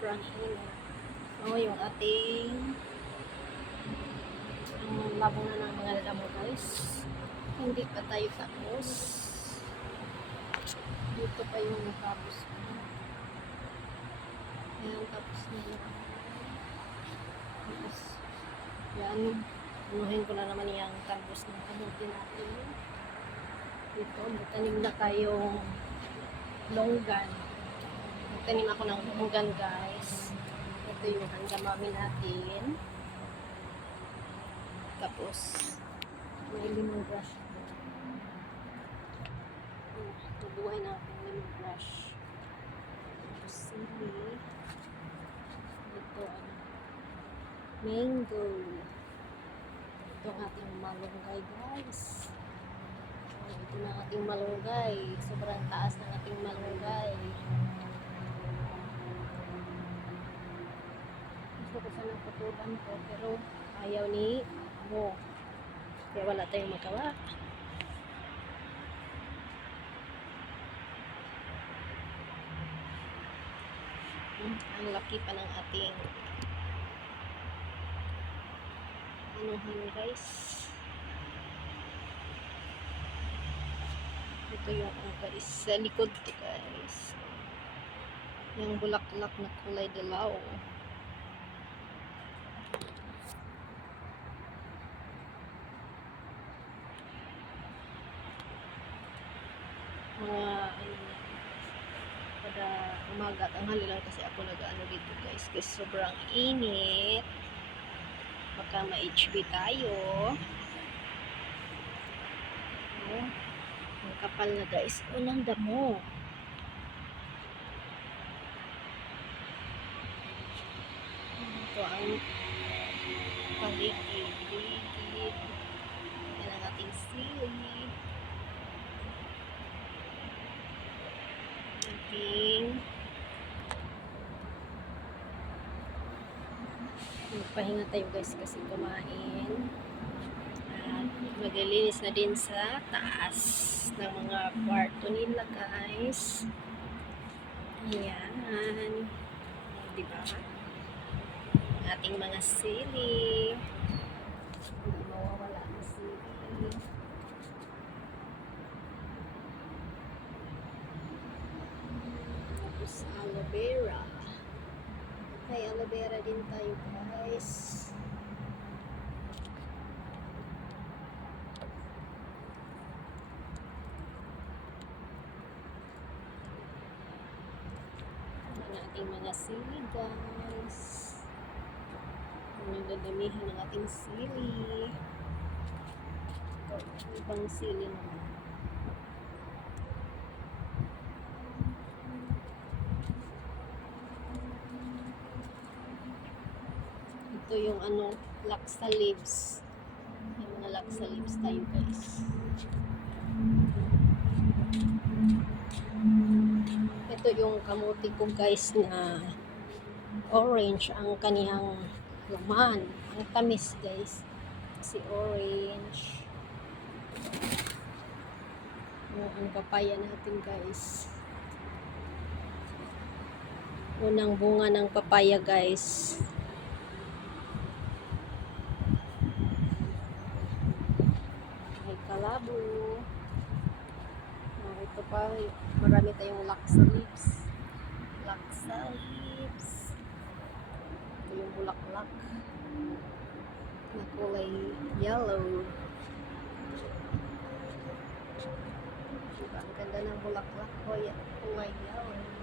sobrang init. So, yung ating ang labong na ng mga damo guys. Hindi pa tayo tapos. Dito pa yung natapos ko. Ayan, tapos na yun. Tapos, yan. Unuhin ko na naman yung tambos ng kamuti natin. Dito, nagtanim na tayong longgan. Nagtanim ako ng longgan guys. Ito yung handamami natin. Tapos, may lemon brush. Nabuhay na ako ng lemon brush. Tapos, sili. Ito, ano, mango. Ito ang ating malunggay guys. Ito na ating malunggay. Sobrang taas ng ating malunggay. Gusto ko ko pero ayaw ni mo. Kaya wala tayong magawa. Hmm, ang laki pa ng ating anuhan guys. Ito yung ano guys, sa likod to guys. Yung bulaklak na kulay dilaw. Mga ano na, kada umaga at tanghali lang kasi ako nag-ano dito guys kasi sobrang init. Baka ma-HB tayo. Oh, ang kapal na guys. Unang damo. Ito ang paligid-ligid. Yan ang ating sili. Ating Magpahinga tayo guys kasi kumain. At maglilinis na din sa taas ng mga kwarto nila guys. Ayan. Di ba? Ang ating mga sili. Hindi mawawala ang sili. Tapos aloe vera. May aloe vera din tayo guys. Ang ating mga sili guys. Ang dadamihan ng ating sili. Ito, ibang sili naman. Ito yung ano, laksa leaves. May mga laksa leaves tayo guys. Ito yung kamuti ko guys na orange ang kaniyang laman. Ang tamis guys. Kasi orange. Yung ang papaya natin guys. Unang bunga ng papaya guys. May kalabo. Ah, ito pa, marami tayong laksa leaves. Laksa leaves. Ito yung bulaklak. Na kulay yellow. Diba? Ang ganda ng bulaklak. Kulay yellow.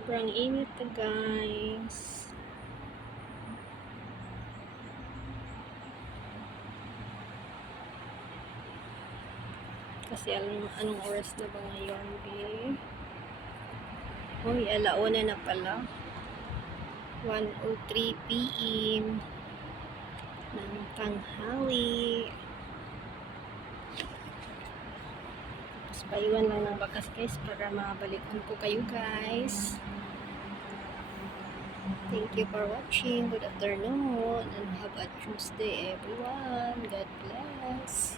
Sobrang init na guys. Kasi alam anong oras na ba ngayon, eh? Uy, alauna na pala. 1.03 p.m. ng tanghali. Tapos paiwan lang ng bakas guys para mabalikan ko kayo guys. Thank you for watching. Good afternoon and have a Tuesday everyone. God bless.